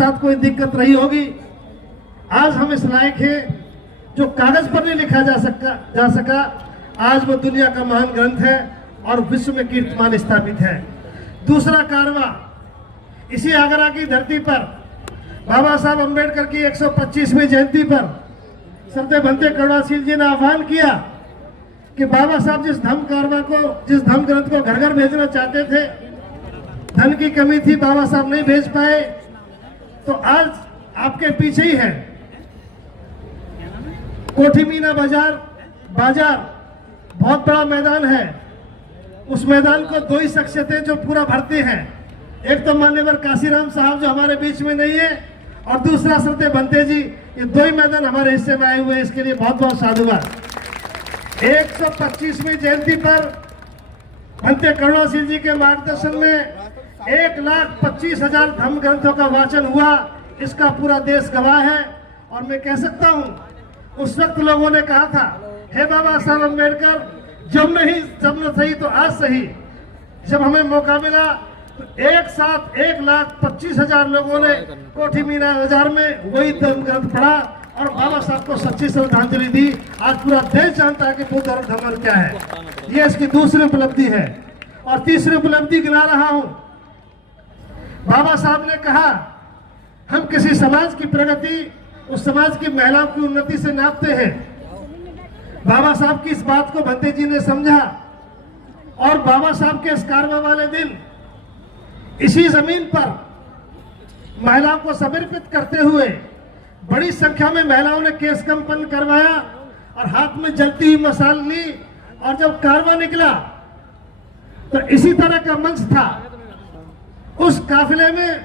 साथ कोई दिक्कत रही होगी। आज हम इस लायक हैं जो कागज पर नहीं लिखा जा सका, आज वो दुनिया का महान ग्रंथ है और विश्व में कीर्तिमान स्थापित है। दूसरा कारवा, इसी आगरा की धरती पर बाबा साहब अम्बेडकर की 125वीं जयंती पर सरदेव भंते करुणाशील जी ने आह्वान किया कि बाबा साहब जिस धम्म ग्रंथ को घर घर भेजना चाहते थे, धन की कमी थी, बाबा साहब नहीं भेज पाए, तो आज आपके पीछे ही है कोठी मीना बाजार बहुत बड़ा मैदान है। उस मैदान को दो ही शख्सियतें जो पूरा भरते हैं, एक तो मान्यवर काशीराम साहब जो हमारे बीच में नहीं है, और दूसरा सरदेव भंते जी। ये दो ही मैदान हमारे हिस्से में आए हुए हैं, इसके लिए बहुत बहुत साधुवाद। 125वीं जयंती पर भंते करुणाशील जी के मार्गदर्शन में 1,25,000 धम्म ग्रंथों का वाचन हुआ, इसका पूरा देश गवाह है। और मैं कह सकता हूं, उस वक्त लोगों ने कहा था, हे बाबा साहब अम्बेडकर, जब न सही तो आज सही। जब हमें मौका मिला तो एक साथ 1,25,000 लोगों ने कोठी मीना बाजार में वही धम्म ग्रंथ पढ़ा और बाबा साहब को सच्ची श्रद्धांजलि दी। आज पूरा देश जानता है कि बुद्ध और धम्म क्या है। ये इसकी दूसरी उपलब्धि है। और तीसरी उपलब्धि गिना रहा हूं, बाबा साहब ने कहा, हम किसी समाज की प्रगति उस समाज की महिलाओं की उन्नति से नापते हैं। बाबा साहब की इस बात को भंते जी ने समझा और बाबा साहब के इस कारवा वाले दिन इसी जमीन पर महिलाओं को समर्पित करते हुए बड़ी संख्या में महिलाओं ने केस कंपन करवाया और हाथ में जलती हुई मशाल ली। और जब कारवा निकला तो इसी तरह का मंच था। उस काफिले में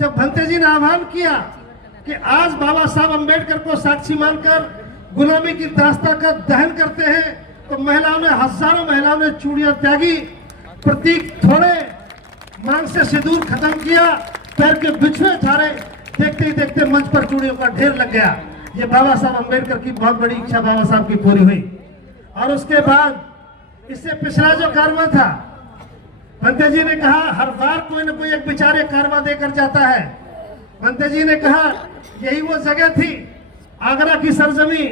जब भंते जी ने आह्वान किया कि आज बाबा साहब अम्बेडकर को साक्षी मानकर गुलामी की दास्ता का दहन करते हैं, तो हजारों महिलाओं ने चूड़ियां त्यागी, प्रतीक थोड़े, मांग से सिंदूर खत्म किया, पैर के बिछुए झाड़े। देखते ही देखते मंच पर चूड़ियों का ढेर लग गया। ये बाबा साहब अम्बेडकर की बहुत बड़ी इच्छा बाबा साहब की पूरी हुई। और उसके बाद इससे पिछला जो कारवा था, भंते जी ने कहा, हर बार कोई न कोई एक बेचारे कारवा देकर जाता है। भंते जी ने कहा, यही वो जगह थी, आगरा की सरजमी,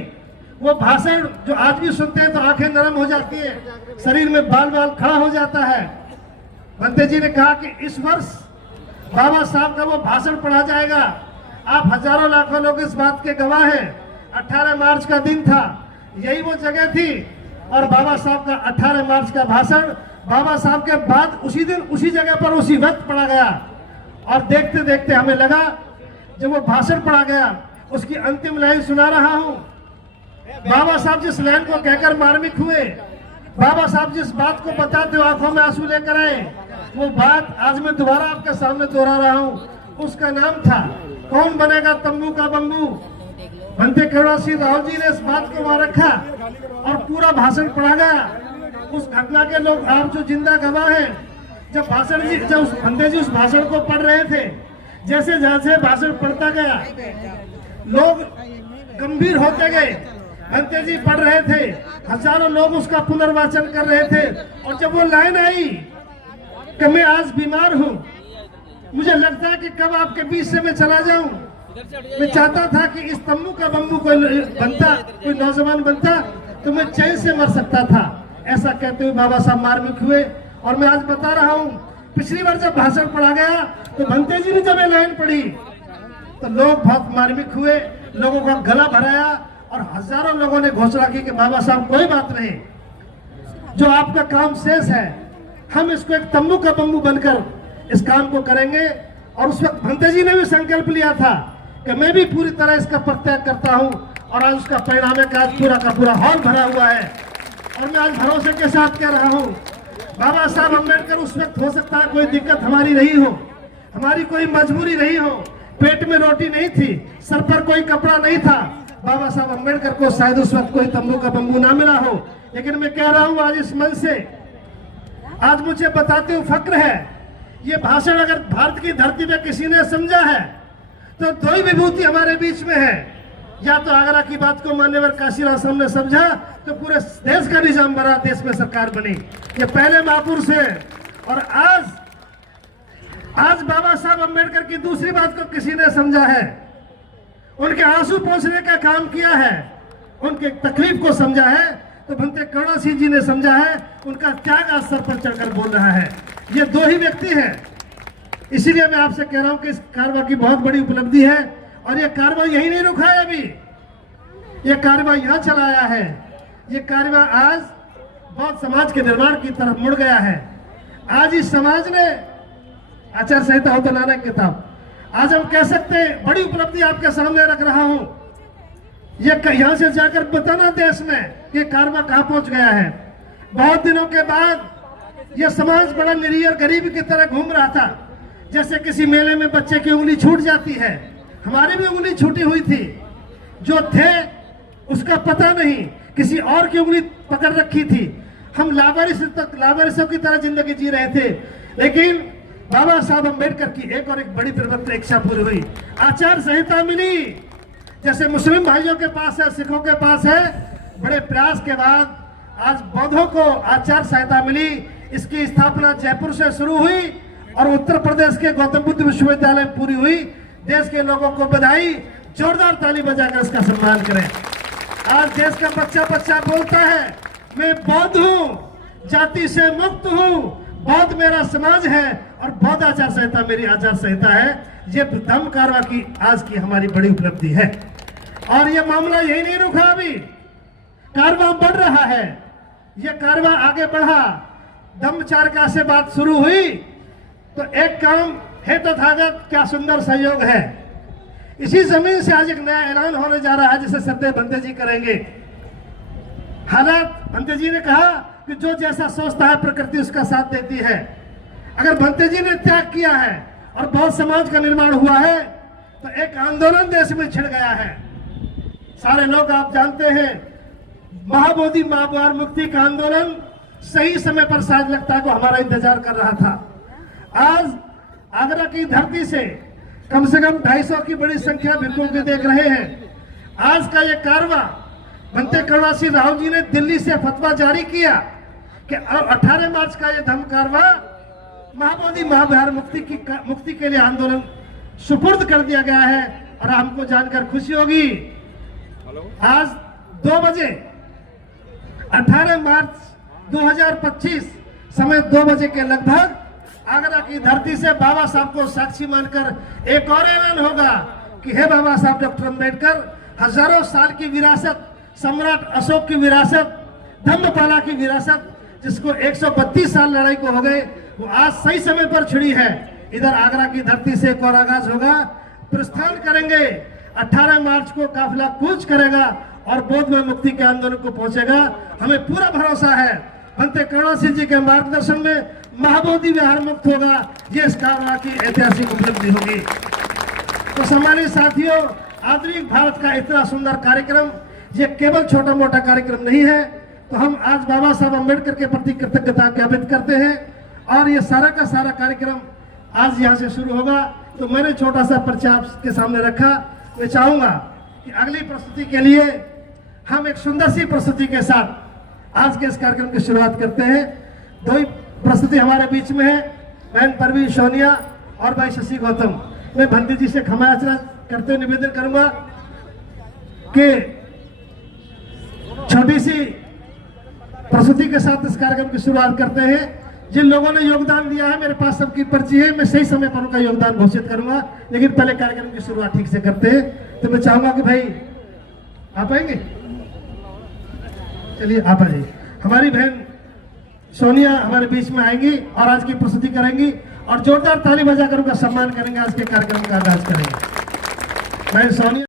वो भाषण जो आज भी सुनते हैं तो आंखें नरम हो जाती है, शरीर में बाल खड़ा हो जाता है। भंते जी ने कहा कि इस वर्ष बाबा साहब का वो भाषण पढ़ा जाएगा। आप हजारों लाखों लोग इस बात के गवाह हैं। 18 मार्च का दिन था, यही वो जगह थी और बाबा साहब का 18 मार्च का भाषण बाबा साहब के बाद उसी दिन उसी जगह पर उसी वक्त पढ़ा गया। और देखते देखते हमें लगा, जब वो भाषण पढ़ा गया, उसकी अंतिम लाइन सुना रहा हूं। बाबा साहब जिस लाइन को कहकर मार्मिक हुए, बाबा साहब जिस बात को बताते आंखों में आंसू लेकर आए, वो बात आज मैं दोबारा आपके सामने दोहरा रहा हूं। उसका नाम था, कौन बनेगा तंबू का बंबू। भंते करुणाशील राव जी ने इस बात को वहां रखा और पूरा भाषण पढ़ा गया। उस घटना के लोग आप जो जिंदा गवाह हैं, जब भंते जी उस भाषण को पढ़ रहे थे, जैसे जैसे भाषण पढ़ता गया लोग गंभीर होते गए। भंते जी पढ़ रहे थे, हजारों लोग उसका पुनर्वाचन कर रहे थे। और जब वो लाइन आई कि मैं आज बीमार हूं, मुझे लगता है कि कब आपके बीच से मैं चला जाऊं। मैं चाहता था कि इस तंबू का बंबू कोई नौजवान बनता तो मैं चैन से मर सकता था। ऐसा कहते हुए बाबा साहब मार्मिक हुए। और मैं आज बता रहा हूं, पिछली बार जब भाषण पढ़ा गया तो भंते जी ने जब ये लाइन पढ़ी तो लोग बहुत मार्मिक हुए, लोगों का गला भराया और हजारों लोगों ने घोषणा की कि बाबा साहब कोई बात नहीं, जो आपका काम शेष है, हम इसको एक तंबू का बंबू बनकर इस काम को करेंगे। और उस वक्त भंते जी ने भी संकल्प लिया था कि मैं भी पूरी तरह इसका परित्याग करता हूं। और आज उसका परिणाम है कि आज पूरा का पूरा हॉल भरा हुआ है। और मैं आज भरोसे के साथ कह रहा हूं, बाबा साहब अम्बेडकर उस वक्त हो सकता है कोई दिक्कत हमारी रही हो, हमारी कोई मजबूरी रही हो, पेट में रोटी नहीं थी, सर पर कोई कपड़ा नहीं था, बाबा साहब अम्बेडकर को शायद उस वक्त कोई तंबू का बंबू ना मिला हो। लेकिन मैं कह रहा हूं आज इस मंच से, आज मुझे बताते हुए फक्र है, ये भाषण अगर भारत की धरती पे किसी ने समझा है तो दो ही विभूति हमारे बीच में है। या तो आगरा की बात को मान्यवर काशीराम साहब ने समझा तो पूरे देश का निजाम बना, देश में सरकार बनी। ये पहले महापुरुष है। और आज बाबा साहब अम्बेडकर की दूसरी बात को किसी ने समझा है, उनके आंसू पोंछने का काम किया है, उनके तकलीफ को समझा है, तो भंते करुणा सिंह जी ने समझा है। उनका त्याग आज सर पर चढ़कर बोल रहा है। ये दो ही व्यक्ति हैं। इसीलिए मैं आपसे कह रहा हूं कि इस कारवा की बहुत बड़ी उपलब्धि है और ये कारवा यही नहीं रुका है। अभी ये कारवा यहां चला आया है। ये कारवा आज बौद्ध समाज के निर्माण की तरफ मुड़ गया है। आज इस समाज ने आचार संहिता हो बनाना किताब, आज हम कह सकते हैं बड़ी उपलब्धि आपके सामने रख रहा हूं। ये यहां से जाकर बताना देश में कि कारवा कहां पहुंच गया है। बहुत दिनों के बाद यह समाज बड़ा निरीह और गरीब की तरह घूम रहा था। जैसे किसी मेले में बच्चे की उंगली छूट जाती है, हमारी भी उंगली छूटी हुई थी। जो थे उसका पता नहीं, किसी और की उंगली पकड़ रखी थी। हम लावारिसों की तरह जिंदगी जी रहे थे। लेकिन बाबा साहब अम्बेडकर की एक और एक बड़ी प्रवृत्ति इच्छा पूरी हुई। आचार संहिता मिली, जैसे मुस्लिम भाइयों के पास है, सिखों के पास है। बड़े प्रयास के बाद आज बौद्धों को आचार संहिता मिली। इसकी स्थापना जयपुर से शुरू हुई और उत्तर प्रदेश के गौतम बुद्ध विश्वविद्यालय में पूरी हुई। देश के लोगों को बधाई, जोरदार ताली बजाकर इसका सम्मान करें। आज देश का बच्चा बच्चा बोलता है मैं बौद्ध हूं, जाति से मुक्त हूं, बौद्ध मेरा समाज है और बौद्ध आचार संहिता मेरी आचार संहिता है। ये धम्म कारवा की आज की हमारी बड़ी उपलब्धि है। और ये मामला यही नहीं रुका, अभी कारवा बढ़ रहा है। ये कारवा आगे बढ़ा, धम्मचारिका से बात शुरू हुई तो एक काम है तथागत, क्या सुंदर सहयोग है। इसी जमीन से आज एक नया ऐलान होने जा रहा है जिसे सत्य भंते जी करेंगे। हालात भंते जी ने कहा कि जो जैसा सोचता है प्रकृति उसका साथ देती है। अगर भंते जी ने त्याग किया है और बहुत समाज का निर्माण हुआ है तो एक आंदोलन देश में छिड़ गया है। सारे लोग आप जानते हैं, महाबोधि महाद्वार मुक्ति का आंदोलन सही समय पर शायद लगता है को हमारा इंतजार कर रहा था। आज आगरा की धरती से कम 250 की बड़ी संख्या भिक्षुक भी देख रहे हैं। आज का ये कारवा भंते करुणा सिंह राव जी ने दिल्ली से फतवा जारी किया कि 18 मार्च का ये धम्म कारवा महाबोधि महाविहार मुक्ति के लिए आंदोलन सुपुर्द कर दिया गया है। और हमको जानकर खुशी होगी, आज 2 बजे 18 मार्च 2025 समय 2 बजे के लगभग आगरा की धरती से बाबा साहब को साक्षी मानकर एक और ऐलान होगा कि हे बाबा साहब डॉक्टर अम्बेडकर, हजारों साल की विरासत, सम्राट अशोक की विरासत, धम्मपाला की विरासत, जिसको 132 साल लड़ाई को हो गए, वो आज सही समय पर छिड़ी है। इधर आगरा की धरती से एक और आगाज होगा, प्रस्थान करेंगे। 18 मार्च को काफिला कूच करेगा और बौद्ध में मुक्ति के आंदोलन को पहुंचेगा। हमें पूरा भरोसा है भंते करुणा सिंह जी के मार्गदर्शन में महाबोधि विहार मुक्त होगा। ये इस कारवा की ऐतिहासिक उपलब्धि होगी। तो सम्मानित साथियों, आधुनिक भारत का इतना सुंदर कार्यक्रम ये केवल छोटा मोटा कार्यक्रम नहीं है। तो हम आज बाबा साहब अम्बेडकर के प्रति कृतज्ञता ज्ञापित करते हैं और ये सारा का सारा कार्यक्रम आज यहाँ से शुरू होगा। तो मैंने छोटा सा परिचय आपके सामने रखा। मैं चाहूंगा कि अगली प्रस्तुति के लिए हम एक सुंदर सी प्रस्तुति के साथ आज के इस कार्यक्रम की शुरुआत करते हैं। 2 ही प्रस्तुति हमारे बीच में है, बहन परवीन सोनिया और भाई शशि गौतम। मैं भंते जी से क्षमा याचना करते हुए निवेदन करूंगा कि छोटी सी प्रस्तुति के साथ इस कार्यक्रम की शुरुआत करते हैं। जिन लोगों ने योगदान दिया है मेरे पास सबकी पर्ची है, मैं सही समय पर उनका योगदान घोषित करूंगा, लेकिन पहले कार्यक्रम की शुरुआत ठीक से करते हैं। तो मैं चाहूंगा कि भाई आप आएंगे, चलिए आप आ जाइए। हमारी बहन सोनिया हमारे बीच में आएंगी और आज की प्रस्तुति करेंगी और जोरदार ताली बजाकर उनका सम्मान करेंगे, आज के कार्यक्रम का आगाज करेंगे। बहन सोनिया।